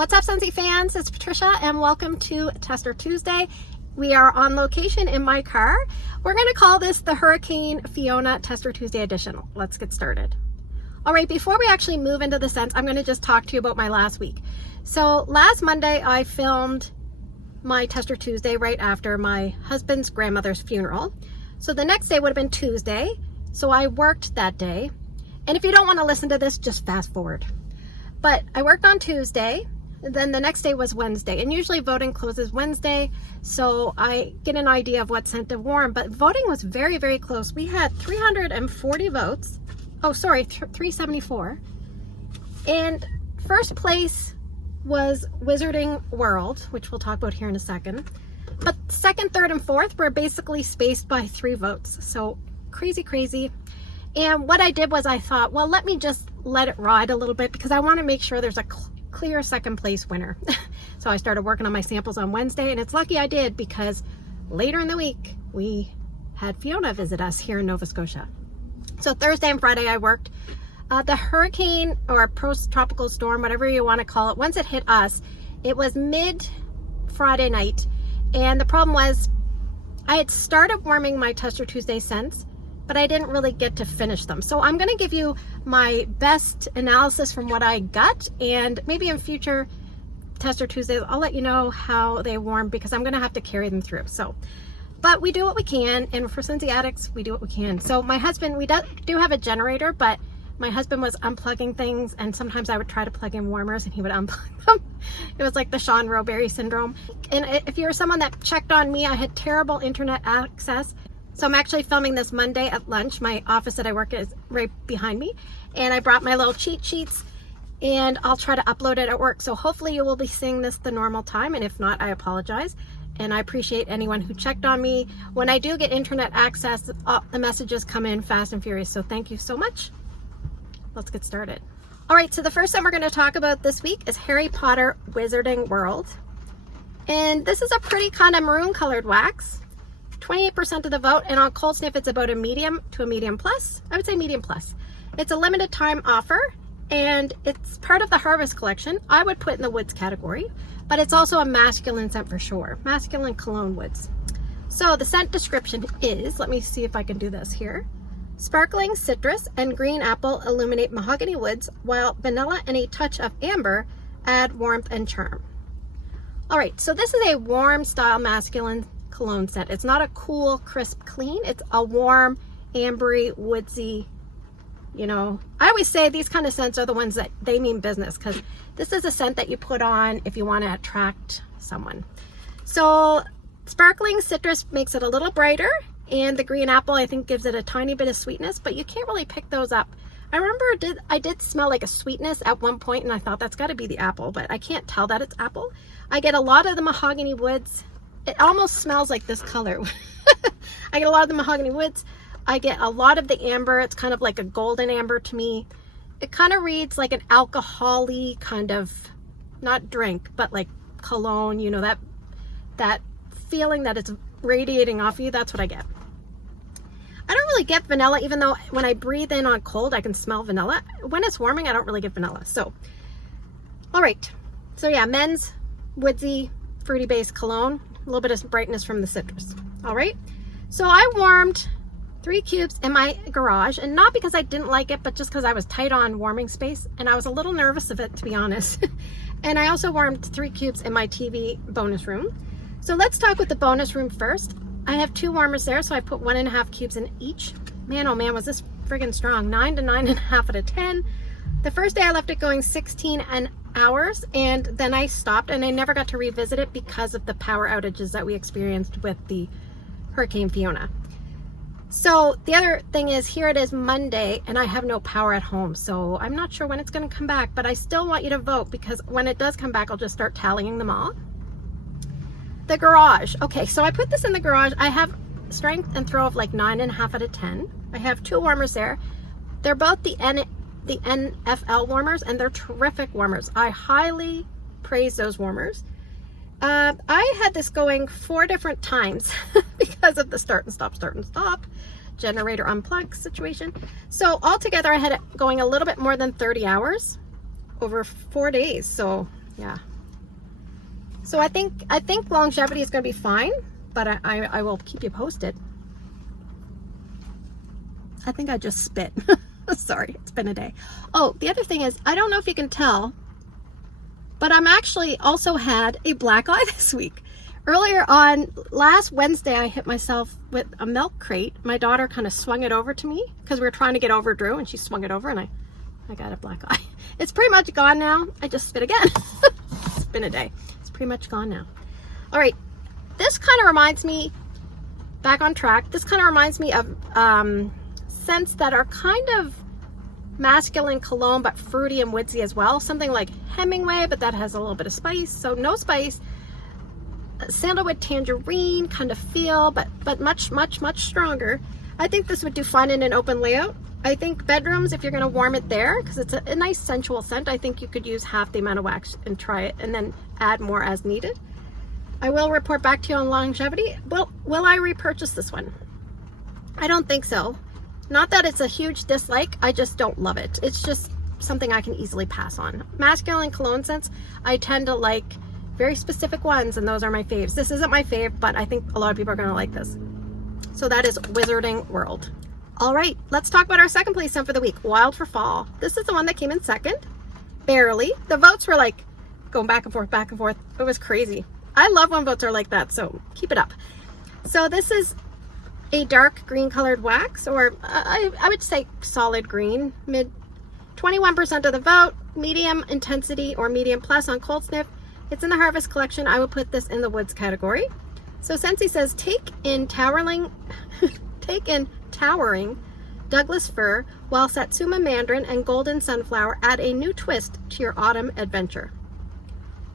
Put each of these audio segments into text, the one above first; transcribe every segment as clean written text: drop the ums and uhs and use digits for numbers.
What's up, Scentsy fans? It's Patricia and welcome to Tester Tuesday. We are on location in my car. We're going to call this the Hurricane Fiona Tester Tuesday edition. Let's get started. All right, before we actually move into the scents, I'm going to just talk to you about my last week. So last Monday, I filmed my Tester Tuesday right after my husband's grandmother's funeral. So the next day would have been Tuesday. So I worked that day. And if you don't want to listen to this, just fast forward. But I worked on Tuesday. Then the next day was Wednesday, and usually voting closes Wednesday, so I get an idea of what scent to warm. But voting was very, very close. We had 340 votes. Oh, sorry, 374. And first place was Wizarding World, which we'll talk about here in a second. But second, third, and fourth were basically spaced by 3 votes. So crazy, crazy. And what I did was I thought, well, let me just let it ride a little bit because I want to make sure there's a clear second place winner. So I started working on my samples on Wednesday, and it's lucky I did because later in the week we had Fiona visit us here in Nova Scotia. So Thursday and Friday I worked. The hurricane or post-tropical storm, whatever you want to call it, once it hit us, it was mid Friday night, and the problem was I had started warming my Tester Tuesday scents, but I didn't really get to finish them. So I'm going to give you my best analysis from what I got, and maybe in future Tester Tuesdays I'll let you know how they warm because I'm going to have to carry them through. So, but we do what we can, and for Scentsy addicts we do what we can. So my husband, we do have a generator, but my husband was unplugging things, and sometimes I would try to plug in warmers and he would unplug them. It was like the Sean Roberry syndrome. And if you're someone that checked on me, I had terrible internet access. So I'm actually filming this Monday at lunch. My office that I work at is right behind me. And I brought my little cheat sheets, and I'll try to upload it at work. So hopefully you will be seeing this the normal time. And if not, I apologize. And I appreciate anyone who checked on me. When I do get internet access, the messages come in fast and furious. So thank you so much. Let's get started. All right, so the first thing we're going to talk about this week is Harry Potter Wizarding World. And this is a pretty kind of maroon colored wax. 28% of the vote, and on cold sniff it's about a medium to a medium plus. I would say medium plus. It's a limited time offer, and it's part of the Harvest collection. I would put in the woods category, but it's also a masculine scent for sure. Masculine cologne woods. So the scent description is, let me see if I can do this here. Sparkling citrus and green apple illuminate mahogany woods, while vanilla and a touch of amber add warmth and charm. All right, so this is a warm style masculine cologne scent. It's not a cool, crisp, clean. It's a warm, ambery, woodsy, you know. I always say these kind of scents are the ones that they mean business, because this is a scent that you put on if you want to attract someone. So sparkling citrus makes it a little brighter, and the green apple I think gives it a tiny bit of sweetness, but you can't really pick those up. I remember I did smell like a sweetness at one point, and I thought that's got to be the apple, but I can't tell that it's apple. I get a lot of the mahogany woods. It almost smells like this color. I get a lot of the mahogany woods. I get a lot of the amber. It's kind of like a golden amber to me. It kind of reads like an alcohol-y kind of, not drink, but like cologne, you know, that feeling that it's radiating off you. That's what I get. I don't really get vanilla, even though when I breathe in on cold, I can smell vanilla. When it's warming, I don't really get vanilla. So, all right. So yeah, men's woodsy, fruity based cologne. A little bit of brightness from the citrus. All right, so I warmed 3 cubes in my garage, and not because I didn't like it, but just because I was tight on warming space, and I was a little nervous of it, to be honest. And I also warmed 3 cubes in my TV bonus room. So let's talk with the bonus room first. I have 2 warmers there, so I put 1.5 cubes in each. Man, oh man, was this friggin' strong. 9 to 9.5 out of 10. The first day I left it going 16 hours, and then I stopped, and I never got to revisit it because of the power outages that we experienced with the Hurricane Fiona. So the other thing is, here it is Monday, and I have no power at home, so I'm not sure when it's going to come back, but I still want you to vote, because when it does come back, I'll just start tallying them all. The garage. Okay, so I put this in the garage. I have strength and throw of like 9.5 out of 10. I have 2 warmers there. They're both the NFL warmers, and they're terrific warmers. I highly praise those warmers. I had this going 4 different times because of the start and stop generator unplug situation. So altogether I had it going a little bit more than 30 hours over 4 days. So Yeah. So I think longevity is going to be fine, but I will keep you posted. I think I just spit. Sorry, it's been a day. Oh, the other thing is, I don't know if you can tell, but I'm actually also had a black eye this week. Earlier on, last Wednesday, I hit myself with a milk crate. My daughter kind of swung it over to me because we were trying to get over Drew, and she swung it over, and I got a black eye. It's pretty much gone now. I just spit again. It's been a day. It's pretty much gone now. All right, this kind of reminds me, back on track, this kind of reminds me of scents that are kind of masculine cologne, but fruity and woodsy as well. Something like Hemingway, but that has a little bit of spice. So no spice. Sandalwood tangerine kind of feel, but much stronger. I think this would do fun in an open layout. I think bedrooms, if you're going to warm it there, because it's a nice sensual scent, I think you could use half the amount of wax and try it and then add more as needed. I will report back to you on longevity. Will I repurchase this one? I don't think so. Not that it's a huge dislike, I just don't love it. It's just something I can easily pass on. Masculine cologne scents, I tend to like very specific ones, and those are my faves. This isn't my fave, but I think a lot of people are going to like this. So that is Wizarding World. All right, let's talk about our second place scent for the week, Wild for Fall. This is the one that came in second, barely. The votes were like going back and forth, back and forth. It was crazy. I love when votes are like that, so keep it up. So this is a dark green colored wax, or I would say solid green, mid 21% of the vote, medium intensity or medium plus on cold sniff. It's in the Harvest collection. I would put this in the woods category. So Scentsy says, take in towering Douglas fir, while Satsuma mandarin and golden sunflower add a new twist to your autumn adventure.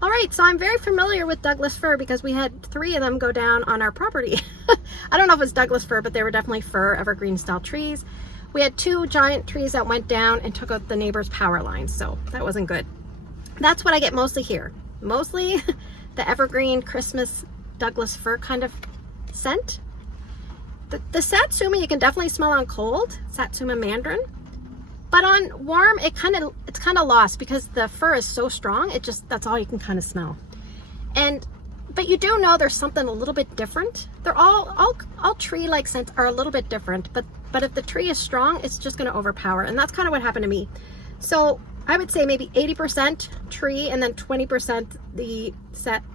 All right, so I'm very familiar with Douglas fir because we had 3 of them go down on our property. I don't know if it's Douglas fir, but they were definitely fir evergreen style trees. We had 2 giant trees that went down and took out the neighbor's power lines, so that wasn't good. That's what I get mostly here. Mostly the evergreen Christmas Douglas fir kind of scent. The Satsuma you can definitely smell on cold, Satsuma mandarin, but on warm it's kind of lost because the fir is so strong. That's all you can kind of smell. But you do know there's something a little bit different. They're all tree-like scents are a little bit different, but if the tree is strong, it's just going to overpower, and that's kind of what happened to me. So I would say maybe 80% tree and then 20% the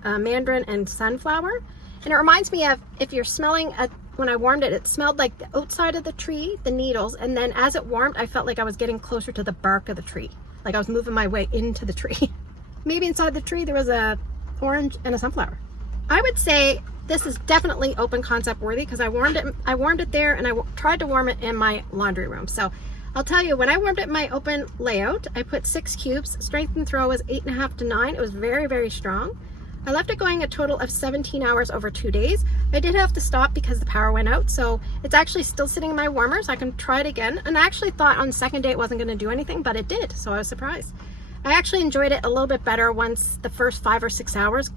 mandarin and sunflower. And it reminds me of, if you're smelling, when I warmed it, it smelled like the outside of the tree, the needles, and then as it warmed, I felt like I was getting closer to the bark of the tree. Like I was moving my way into the tree. Maybe inside the tree there was a orange and a sunflower. I would say this is definitely open concept worthy because I warmed it there, and I tried to warm it in my laundry room. So I'll tell you, when I warmed it in my open layout, I put 6 cubes. Strength and throw was 8.5 to 9. It was very, very strong. I left it going a total of 17 hours over 2 days. I did have to stop because the power went out, so it's actually still sitting in my warmer, so I can try it again. And I actually thought on the second day it wasn't going to do anything, but it did, so I was surprised. I actually enjoyed it a little bit better once the first 5 or 6 hours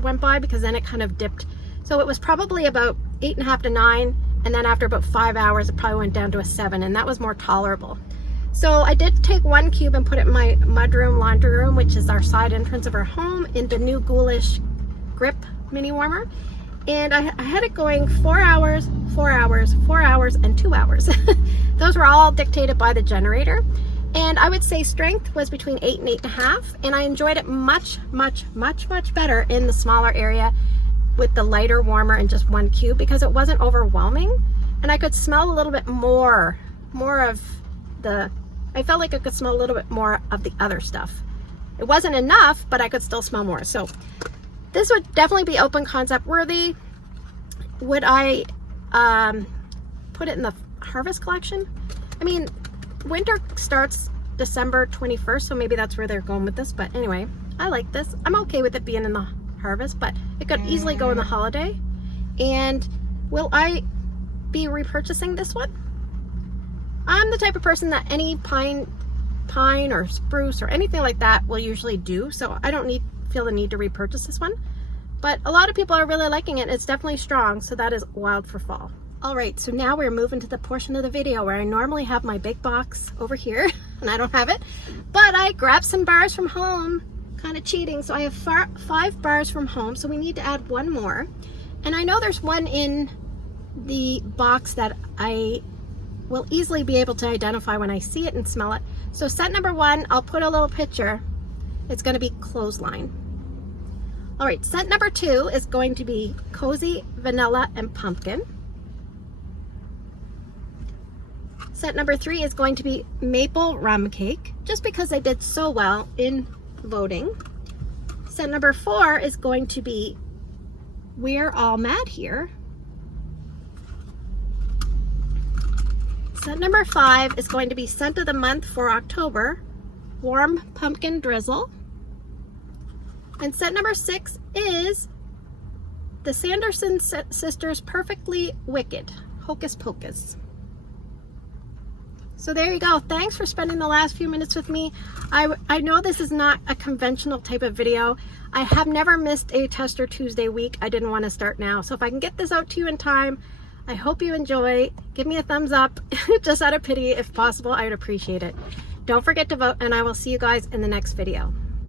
went by, because then it kind of dipped. So it was probably about 8.5 to 9. And then after about 5 hours, it probably went down to a 7, and that was more tolerable. So I did take 1 cube and put it in my mudroom laundry room, which is our side entrance of our home, in the new Ghoulish Grip mini warmer. And I had it going 4 hours, 4 hours, 4 hours, and 2 hours. Those were all dictated by the generator. And I would say strength was between 8 and 8.5. And I enjoyed it much better in the smaller area with the lighter warmer and just 1 cube, because it wasn't overwhelming, and I could smell a little bit more of the, I felt like I could smell a little bit more of the other stuff. It wasn't enough, but I could still smell more. So this would definitely be open concept worthy. Would I put it in the Harvest collection? I mean, winter starts December 21st, so maybe that's where they're going with this, but anyway, I like this. I'm okay with it being in the Harvest, but it could easily go in the holiday. And will I be repurchasing this one? I'm the type of person that any pine or spruce or anything like that will usually do, so I don't feel the need to repurchase this one. But a lot of people are really liking it. It's definitely strong, so that is Wild for Fall. All right, so now we're moving to the portion of the video where I normally have my big box over here, and I don't have it, but I grabbed some bars from home kind of cheating. So I have 5 bars from home, so we need to add 1 more. And I know there's one in the box that I will easily be able to identify when I see it and smell it. So scent number 1, I'll put a little picture. It's going to be Clothesline. All right, scent number 2 is going to be Cozy Vanilla and Pumpkin. Scent number 3 is going to be Maple Rum Cake, just because they did so well in voting. Scent number 4 is going to be We're All Mad Here. Scent number 5 is going to be Scent of the Month for October, Warm Pumpkin Drizzle. And scent number 6 is the Sanderson Sisters Perfectly Wicked, Hocus Pocus. So there you go. Thanks for spending the last few minutes with me. I know this is not a conventional type of video. I have never missed a Tester Tuesday week. I didn't want to start now. So if I can get this out to you in time, I hope you enjoy. Give me a thumbs up, just out of pity. If possible, I would appreciate it. Don't forget to vote, and I will see you guys in the next video.